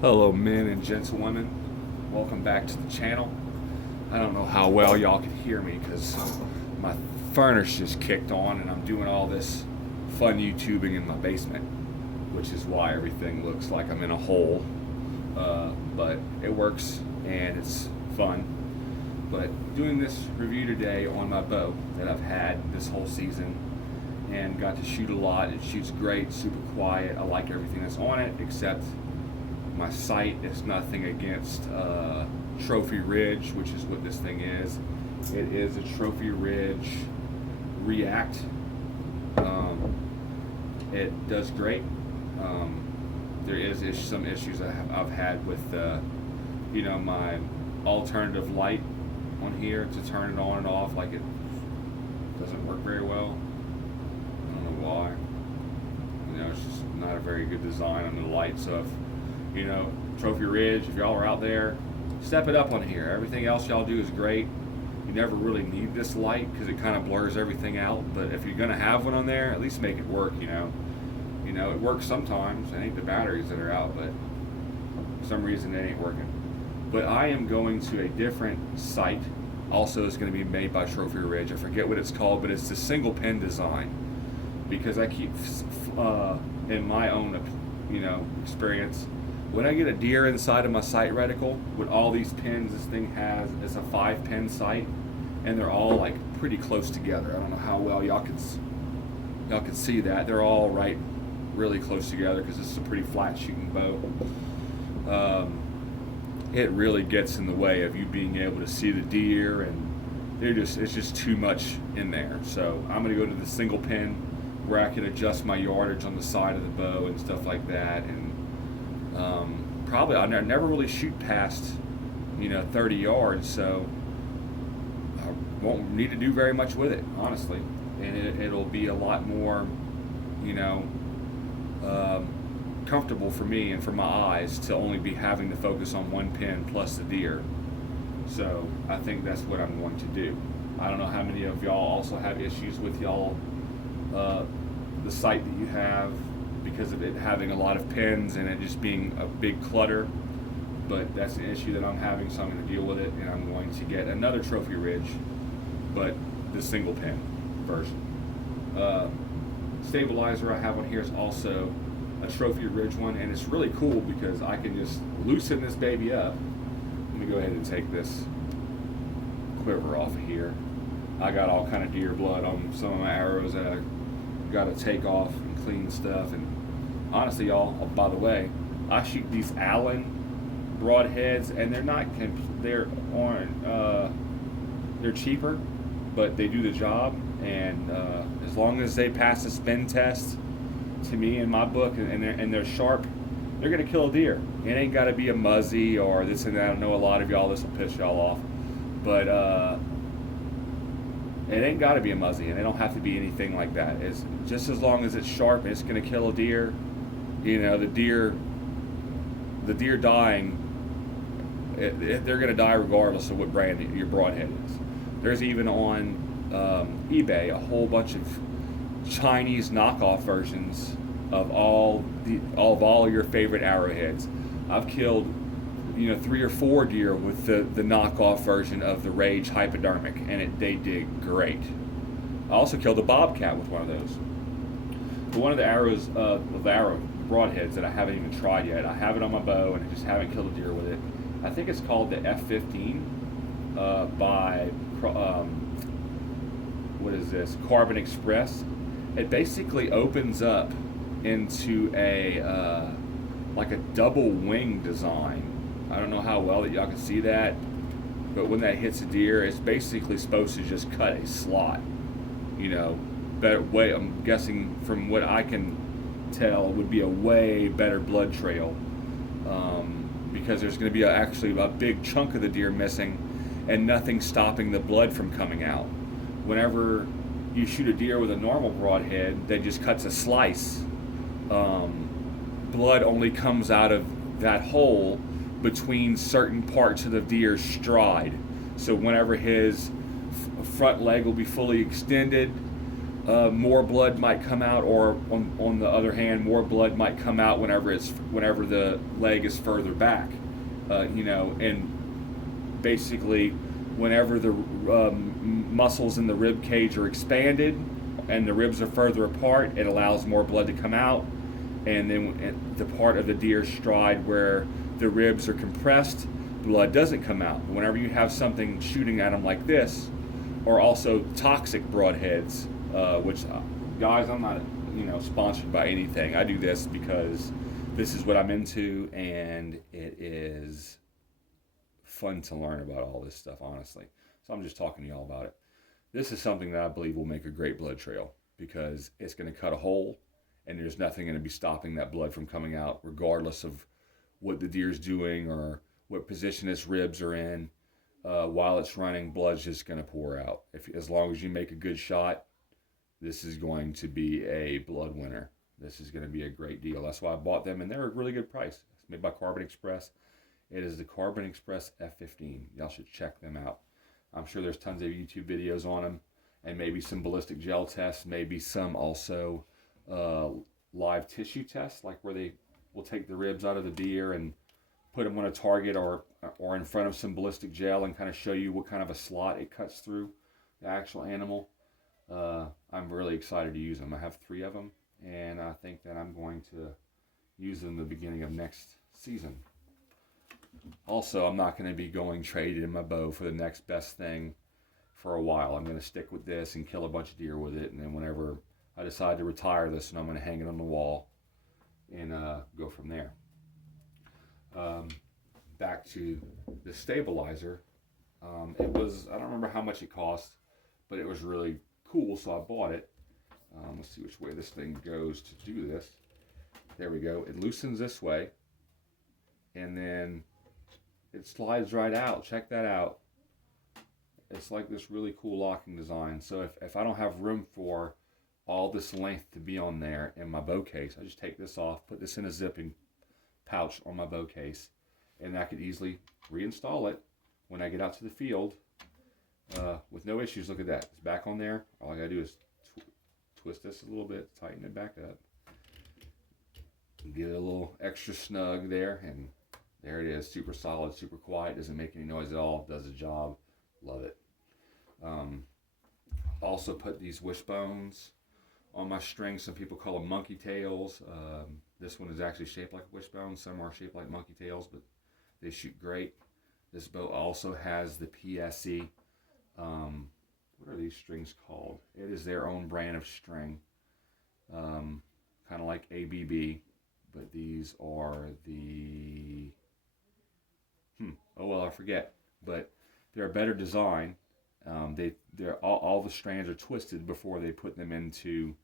Hello men and gentlewomen, welcome back to the channel. I don't know how well y'all can hear me because my furnace just kicked on and I'm doing all this fun YouTubing in my basement, which is why everything looks like I'm in a hole, but it works and it's fun. But doing this review today on my bow that I've had this whole season and got to shoot a lot. It shoots great, super quiet. I like everything that's on it except my sight. Is nothing against Trophy Ridge, which is what this thing is. It is a Trophy Ridge React. It does great. There is some issues I've had with my alternative light on here to turn it on and off. Like, it doesn't work very well. I don't know why. It's just not a very good design on the light. So if Trophy Ridge, if y'all are out there, step it up on here. Everything else y'all do is great. You never really need this light because it kind of blurs everything out. But if you're gonna have one on there, at least make it work. It works sometimes. It ain't the batteries that are out, but for some reason it ain't working. But I am going to a different site. Also, it's going to be made by Trophy Ridge. I forget what it's called, but it's the single pin design. Because I keep, in my own, experience, when I get a deer inside of my sight reticle with all these pins this thing has, it's a 5-pin sight, and they're all like pretty close together. I don't know how well y'all can see that. They're all really close together because this is a pretty flat shooting bow. It really gets in the way of you being able to see the deer, and it's just too much in there. So I'm going to go to the single pin where I can adjust my yardage on the side of the bow and stuff like that, and probably I never really shoot past 30 yards, so I won't need to do very much with it, honestly, and it'll be a lot more comfortable for me and for my eyes to only be having to focus on one pin plus the deer. So I think that's what I'm going to do. I don't know how many of y'all also have issues with the sight that you have because of it having a lot of pins and it just being a big clutter, but that's an issue that I'm having, so I'm going to deal with it, and I'm going to get another Trophy Ridge, but the single pin version. Stabilizer I have on here is also a Trophy Ridge one, and it's really cool because I can just loosen this baby up. Let me go ahead and take this quiver off of here. I got all kind of deer blood on some of my arrows that I got to take off and clean stuff. And honestly, y'all, by the way, I shoot these Allen broadheads, and they're cheaper, but they do the job. And as long as they pass the spin test, to me in my book, and they're sharp, they're gonna kill a deer. It ain't got to be a muzzy or this and that. I know a lot of y'all, this will piss y'all off, but it ain't got to be a muzzy, and it don't have to be anything like that. It's just as long as it's sharp, it's gonna kill a deer. The deer dying, they're gonna die regardless of what brand your broadhead is. There's even on eBay a whole bunch of Chinese knockoff versions of all your favorite arrowheads. I've killed 3 or 4 deer with the knockoff version of the Rage hypodermic, and they did great. I also killed a bobcat with one of those. But one of the arrow broadheads that I haven't even tried yet, I have it on my bow and I just haven't killed a deer with it. I think it's called the F15 by what is this? Carbon Express. It basically opens up into a like a double wing design. I don't know how well that y'all can see that, but when that hits a deer, it's basically supposed to just cut a slot. Better way. I'm guessing from what I can tell, would be a way better blood trail, because there's going to be actually a big chunk of the deer missing, and nothing stopping the blood from coming out. Whenever you shoot a deer with a normal broadhead that just cuts a slice, blood only comes out of that hole between certain parts of the deer's stride. So whenever his front leg will be fully extended, more blood might come out, or on the other hand, more blood might come out whenever the leg is further back. And basically, whenever the muscles in the rib cage are expanded and the ribs are further apart, it allows more blood to come out. And then the part of the deer's stride where the ribs are compressed, blood doesn't come out. Whenever you have something shooting at them like this, or also toxic broadheads, which, guys, I'm not, sponsored by anything. I do this because this is what I'm into, and it is fun to learn about all this stuff, honestly. So I'm just talking to y'all about it. This is something that I believe will make a great blood trail, because it's going to cut a hole, and there's nothing going to be stopping that blood from coming out, regardless of what the deer's doing or what position its ribs are in. While it's running, blood's just going to pour out. As long as you make a good shot, this is going to be a blood winner. This is going to be a great deal. That's why I bought them, and they're a really good price. It's made by Carbon Express. It is the Carbon Express F15. Y'all should check them out. I'm sure there's tons of YouTube videos on them, and maybe some ballistic gel tests, maybe some also live tissue tests, like where they will take the ribs out of the deer and put them on a target or in front of some ballistic gel and kind of show you what kind of a slot it cuts through the actual animal. I'm really excited to use them. I have 3 of them, and I think that I'm going to use them the beginning of next season. Also, I'm not going to be going trading my bow for the next best thing for a while. I'm going to stick with this and kill a bunch of deer with it, and then whenever I decide to retire this, and I'm going to hang it on the wall and go from there. Back to the stabilizer. It was, I don't remember how much it cost, but it was really cool, so I bought it. Let's see which way this thing goes to do this. There we go. It loosens this way, and then it slides right out. Check that out. It's like this really cool locking design. So if I don't have room for all this length to be on there in my bow case, I just take this off, put this in a zipping pouch on my bow case, and I could easily reinstall it when I get out to the field with no issues. Look at that. It's back on there. All I gotta do is twist this a little bit, tighten it back up, get it a little extra snug there, and there it is. Super solid, super quiet, doesn't make any noise at all, does the job. Love it. Also put these wishbones on my string. Some people call them monkey tails. This one is actually shaped like a wishbone. Some are shaped like monkey tails, but they shoot great. This bow also has the PSE. What are these strings called? It is their own brand of string. Kind of like ABB, but these are the... oh well, I forget. But they're a better design. They're all the strands are twisted before they put them into...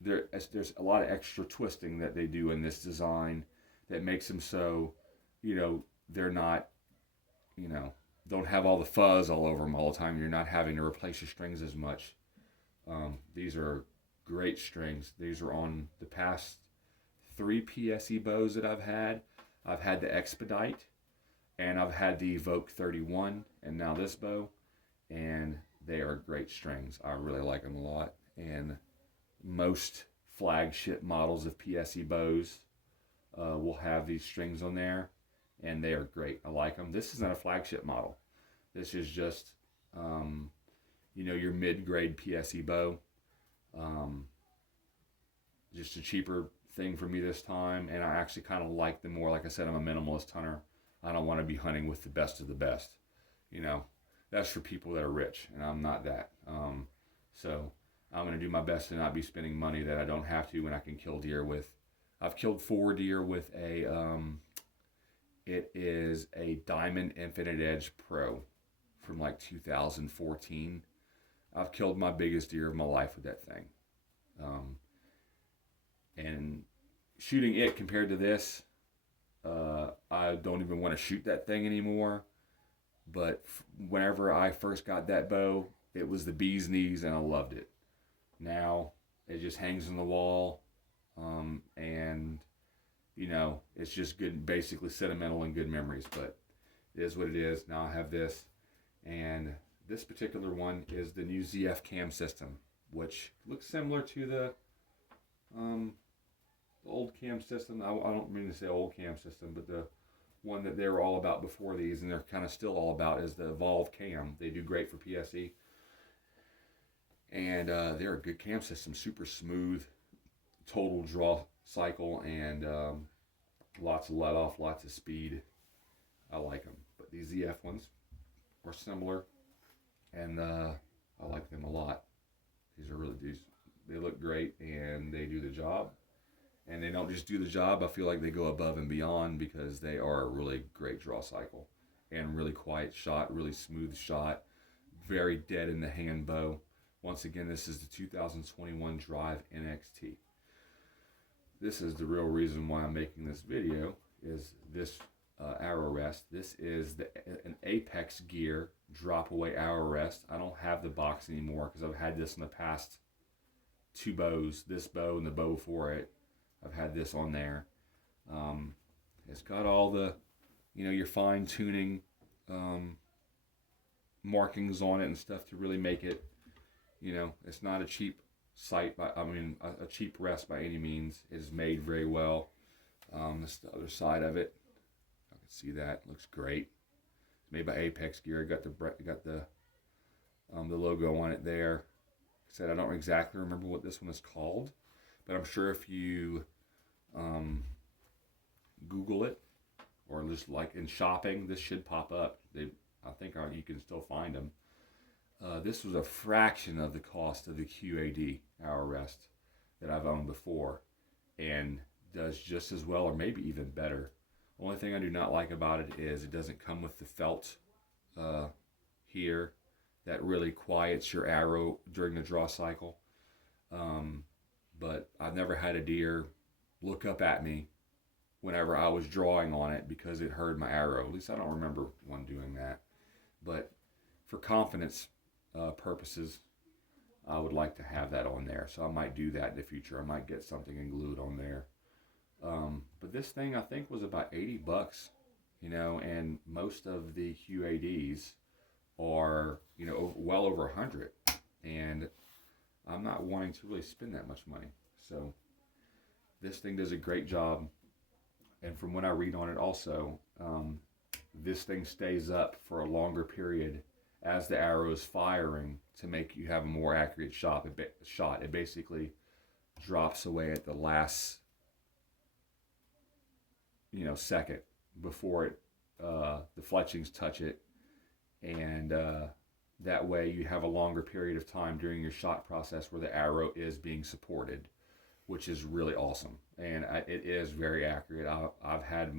There's a lot of extra twisting that they do in this design that makes them so, they're not, don't have all the fuzz all over them all the time. You're not having to replace your strings as much. These are great strings. These are on the past 3 PSE bows that I've had. I've had the Expedite, and I've had the Evoke 31, and now this bow, and they are great strings. I really like them a lot, and most flagship models of PSE bows will have these strings on there, and they are great. I like them. This is not a flagship model. This is just, your mid-grade PSE bow. Just a cheaper thing for me this time, and I actually kind of like them more. Like I said, I'm a minimalist hunter. I don't want to be hunting with the best of the best. That's for people that are rich, and I'm not that. So I'm going to do my best to not be spending money that I don't have to when I can kill deer with. I've killed 4 deer with it is a Diamond Infinite Edge Pro from like 2014. I've killed my biggest deer of my life with that thing. And shooting it compared to this, I don't even want to shoot that thing anymore. But whenever I first got that bow, it was the bee's knees, and I loved it. Now it just hangs on the wall, and it's just good, basically sentimental and good memories. But it is what it is. Now I have this, and this particular one is the new ZF cam system. which looks similar to the old cam system. I don't mean to say old cam system, but the one that they were all about before these, and they're kind of still all about, is the Evolve Cam. They do great for PSE, and they're a good cam system. Super smooth, total draw cycle, and lots of let off, lots of speed. I like them. But these ZF ones are similar, and I like them a lot. These are really decent. They look great, and they do the job. And they don't just do the job. I feel like they go above and beyond because they are a really great draw cycle and really quiet shot, really smooth shot, very dead in the hand bow. Once again, this is the 2021 Drive NXT. This is the real reason why I'm making this video, is this arrow rest. This is an Apex Gear drop away arrow rest. I don't have the box anymore because I've had this in the past two bows, this bow and the bow before it. I've had this on there. It's got all the, your fine tuning markings on it and stuff to really make it, it's not a cheap sight, a cheap rest by any means. It is made very well. This is the other side of it. I can see that. Looks great. It's made by Apex Gear. Got the logo on it there. Like I said, I don't exactly remember what this one is called, but I'm sure if you Google it, or just like in shopping, this should pop up. I think you can still find them. This was a fraction of the cost of the QAD arrow rest that I've owned before, and does just as well, or maybe even better. Only thing I do not like about it is it doesn't come with the felt here that really quiets your arrow during the draw cycle. But I've never had a deer look up at me whenever I was drawing on it because it heard my arrow. At least I don't remember one doing that. But for confidence purposes, I would like to have that on there. So I might do that in the future. I might get something and glue it on there. But this thing I think was about $80, and most of the QADs are, well over 100. And I'm not wanting to really spend that much money. So this thing does a great job. And from what I read on it also, this thing stays up for a longer period as the arrow is firing to make you have a more accurate shot. It basically drops away at the last, second before the fletchings touch it. And that way you have a longer period of time during your shot process where the arrow is being supported, which is really awesome. And it is very accurate. I've had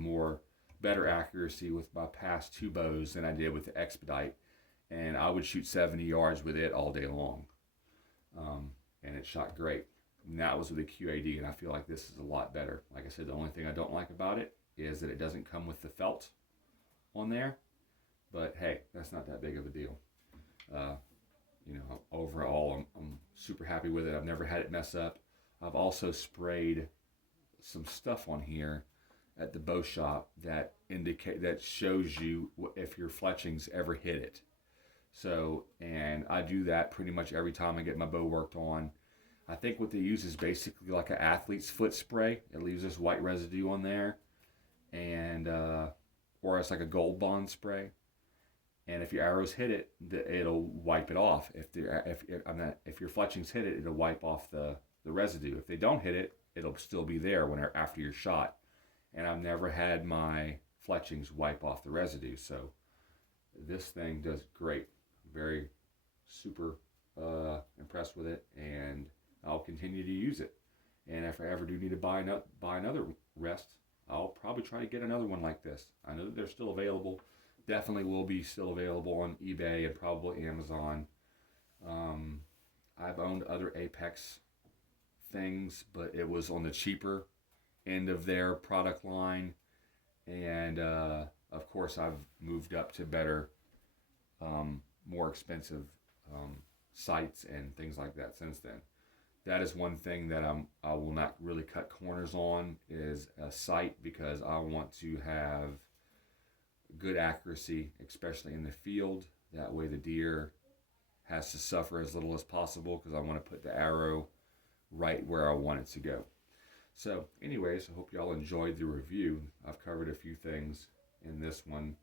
better accuracy with my past two bows than I did with the Expedite. And I would shoot 70 yards with it all day long. And it shot great. And that was with the QAD, and I feel like this is a lot better. Like I said, the only thing I don't like about it is that it doesn't come with the felt on there. But hey, that's not that big of a deal. Overall, I'm super happy with it. I've never had it mess up. I've also sprayed some stuff on here at the bow shop that shows you if your fletchings ever hit it. So, and I do that pretty much every time I get my bow worked on. I think what they use is basically like an athlete's foot spray. It leaves this white residue on there, and or it's like a Gold Bond spray. And if your arrows hit it, it'll wipe it off. If your fletchings hit it, it'll wipe off the residue. If they don't hit it, it'll still be there after your shot. And I've never had my fletchings wipe off the residue. So this thing does great. Very super impressed with it, and I'll continue to use it. And if I ever do need to buy another rest, I'll probably try to get another one like this. I know that they're still available. Definitely will be still available on eBay and probably Amazon. I've owned other Apex things, but it was on the cheaper end of their product line. And of course, I've moved up to better, more expensive sights and things like that since then. That is one thing that I will not really cut corners on, is a sight, because I want to have good accuracy, especially in the field. That way the deer has to suffer as little as possible because I want to put the arrow right where I want it to go. So anyways, I hope y'all enjoyed the review. I've covered a few things in this one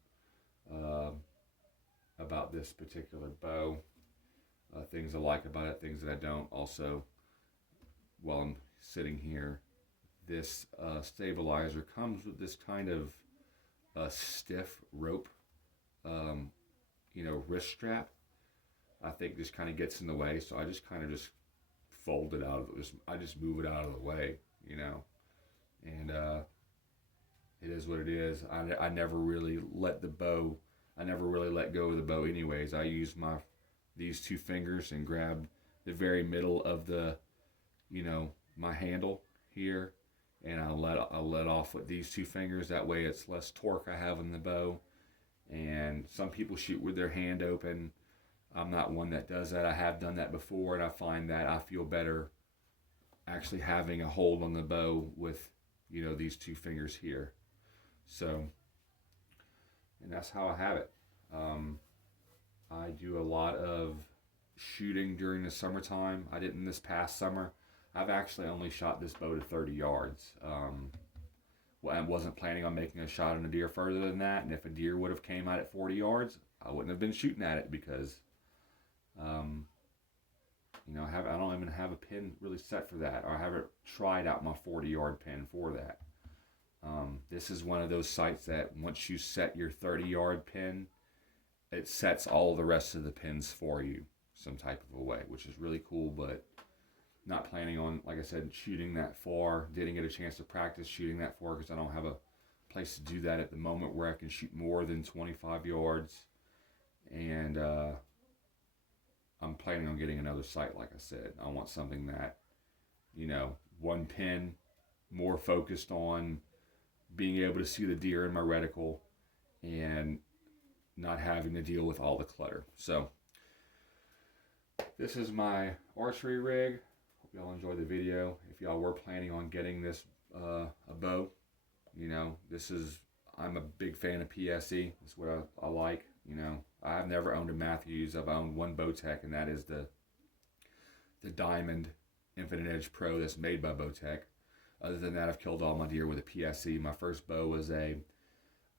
about this particular bow. Things I like about it, things that I don't. Also, while I'm sitting here, this stabilizer comes with this kind of stiff rope, wrist strap. I think just kind of gets in the way, so I just kind of just fold it out of it. I just move it out of the way, and it is what it is. I never really let the bow. I never really let go of the bow. Anyways, I use these two fingers and grab the very middle of the, my handle here, and I let off with these two fingers. That way, it's less torque I have in the bow. And some people shoot with their hand open. I'm not one that does that. I have done that before, and I find that I feel better actually having a hold on the bow with, these two fingers here. So, and that's how I have it. I do a lot of shooting during the summertime. I didn't this past summer. I've actually only shot this bow to 30 yards. I wasn't planning on making a shot on a deer further than that, and if a deer would have came out at 40 yards, I wouldn't have been shooting at it because, I don't even have a pin really set for that, or I haven't tried out my 40-yard pin for that. This is one of those sites that once you set your 30-yard pin, it sets all the rest of the pins for you some type of a way, which is really cool, but not planning on, like I said, shooting that far. Didn't get a chance to practice shooting that far because I don't have a place to do that at the moment where I can shoot more than 25 yards. And I'm planning on getting another sight, like I said. I want something that, one pin, more focused on being able to see the deer in my reticle and not having to deal with all the clutter. So this is my archery rig. Hope y'all enjoyed the video. If y'all were planning on getting this a bow, I'm a big fan of PSE. That's what I like. I've never owned a Matthews. I've owned one Bowtech, and that is the Diamond Infinite Edge Pro that's made by Bowtech. Other than that, I've killed all my deer with a PSE. My first bow was a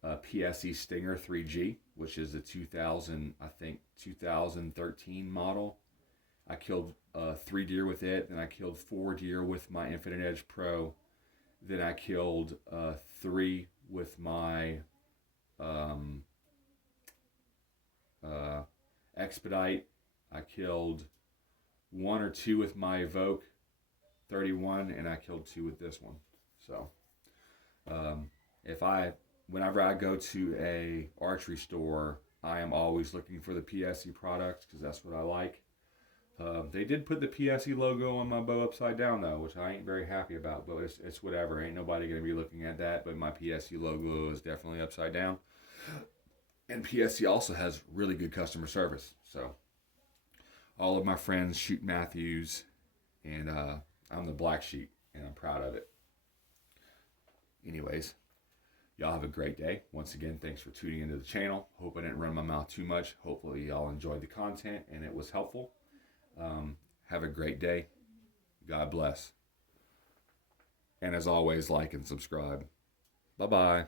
PSE Stinger 3G, which is a 2013 model. I killed 3 deer with it, then I killed 4 deer with my Infinite Edge Pro. Then I killed 3 with my Expedite. I killed 1 or 2 with my Evoke 31, and I killed 2 with this one. So, whenever I go to a archery store, I am always looking for the PSE products because that's what I like. They did put the PSE logo on my bow upside down though, which I ain't very happy about, but it's whatever. Ain't nobody gonna be looking at that, but my PSE logo is definitely upside down. And PSE also has really good customer service. So all of my friends shoot Matthews, and I'm the black sheep, and I'm proud of it. Anyways, y'all have a great day. Once again, thanks for tuning into the channel. Hope I didn't run my mouth too much. Hopefully y'all enjoyed the content and it was helpful. Have a great day. God bless. And as always, like and subscribe. Bye-bye.